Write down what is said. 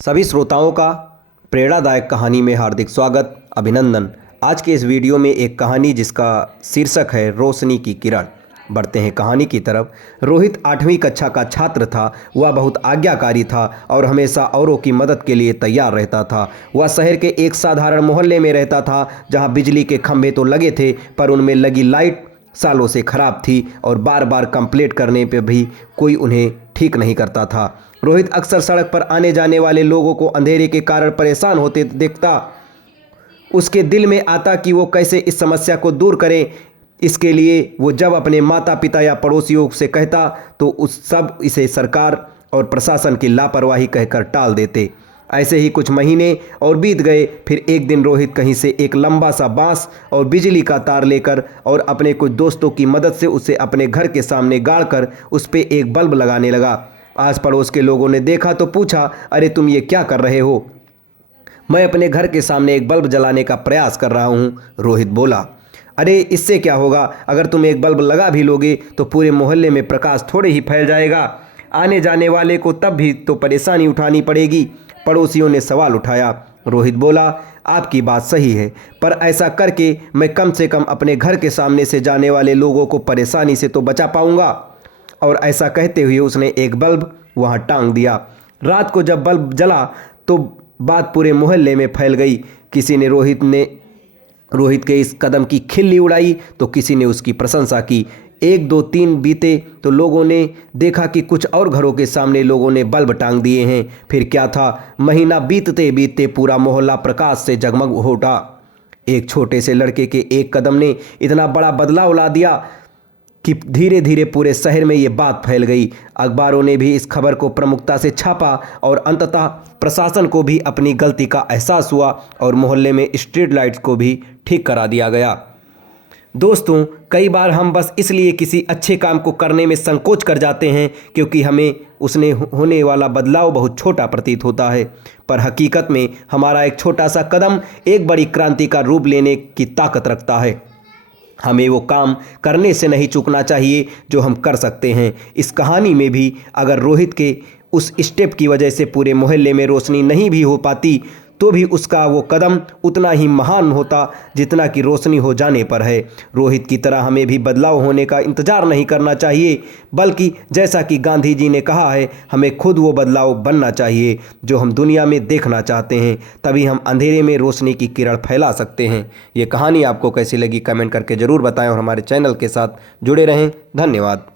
सभी श्रोताओं का प्रेरणादायक कहानी में हार्दिक स्वागत अभिनंदन। आज के इस वीडियो में एक कहानी जिसका शीर्षक है रोशनी की किरण। बढ़ते हैं कहानी की तरफ। रोहित 8वीं कक्षा का छात्र था। वह बहुत आज्ञाकारी था और हमेशा औरों की मदद के लिए तैयार रहता था। वह शहर के एक साधारण मोहल्ले में रहता था जहां बिजली के खंभे तो लगे थे पर उनमें लगी लाइट सालों से खराब थी और बार बार कंप्लेंट करने पर भी कोई उन्हें ठीक नहीं करता था। रोहित अक्सर सड़क पर आने जाने वाले लोगों को अंधेरे के कारण परेशान होते देखता। उसके दिल में आता कि वो कैसे इस समस्या को दूर करे। इसके लिए वो जब अपने माता पिता या पड़ोसियों से कहता तो उस सब इसे सरकार और प्रशासन की लापरवाही कहकर टाल देते। ऐसे ही कुछ महीने और बीत गए। फिर एक दिन रोहित कहीं से एक लंबा सा बांस और बिजली का तार लेकर और अपने कुछ दोस्तों की मदद से उसे अपने घर के सामने गाड़कर उस पर एक बल्ब लगाने लगा। आस पड़ोस के लोगों ने देखा तो पूछा, अरे तुम ये क्या कर रहे हो? मैं अपने घर के सामने एक बल्ब जलाने का प्रयास कर रहा हूँ, रोहित बोला। अरे इससे क्या होगा? अगर तुम एक बल्ब लगा भी लोगे तो पूरे मोहल्ले में प्रकाश थोड़े ही फैल जाएगा। आने जाने वाले को तब भी तो परेशानी उठानी पड़ेगी। पड़ोसियों ने सवाल उठाया। रोहित बोला, आपकी बात सही है, पर ऐसा करके मैं कम से कम अपने घर के सामने से जाने वाले लोगों को परेशानी से तो बचा पाऊंगा। और ऐसा कहते हुए उसने एक बल्ब वहां टांग दिया। रात को जब बल्ब जला तो बात पूरे मोहल्ले में फैल गई। किसी ने रोहित के इस कदम की खिल्ली उड़ाई तो किसी ने उसकी प्रशंसा की। 1 2 3 बीते तो लोगों ने देखा कि कुछ और घरों के सामने लोगों ने बल्ब टांग दिए हैं। फिर क्या था, महीना बीतते बीतते पूरा मोहल्ला प्रकाश से जगमग हो उठा। एक छोटे से लड़के के एक कदम ने इतना बड़ा बदलाव ला दिया कि धीरे धीरे पूरे शहर में ये बात फैल गई। अखबारों ने भी इस खबर को प्रमुखता से छापा और अंततः प्रशासन को भी अपनी गलती का एहसास हुआ और मोहल्ले में स्ट्रीट लाइट्स को भी ठीक करा दिया गया। दोस्तों, कई बार हम बस इसलिए किसी अच्छे काम को करने में संकोच कर जाते हैं क्योंकि हमें उसने होने वाला बदलाव बहुत छोटा प्रतीत होता है, पर हकीकत में हमारा एक छोटा सा कदम एक बड़ी क्रांति का रूप लेने की ताकत रखता है। हमें वो काम करने से नहीं चूकना चाहिए जो हम कर सकते हैं। इस कहानी में भी अगर रोहित के उस स्टेप की वजह से पूरे मोहल्ले में रोशनी नहीं भी हो पाती तो भी उसका वो कदम उतना ही महान होता जितना कि रोशनी हो जाने पर है। रोहित की तरह हमें भी बदलाव होने का इंतज़ार नहीं करना चाहिए, बल्कि जैसा कि गांधी जी ने कहा है, हमें खुद वो बदलाव बनना चाहिए जो हम दुनिया में देखना चाहते हैं। तभी हम अंधेरे में रोशनी की किरण फैला सकते हैं। ये कहानी आपको कैसी लगी कमेंट करके ज़रूर बताएं और हमारे चैनल के साथ जुड़े रहें। धन्यवाद।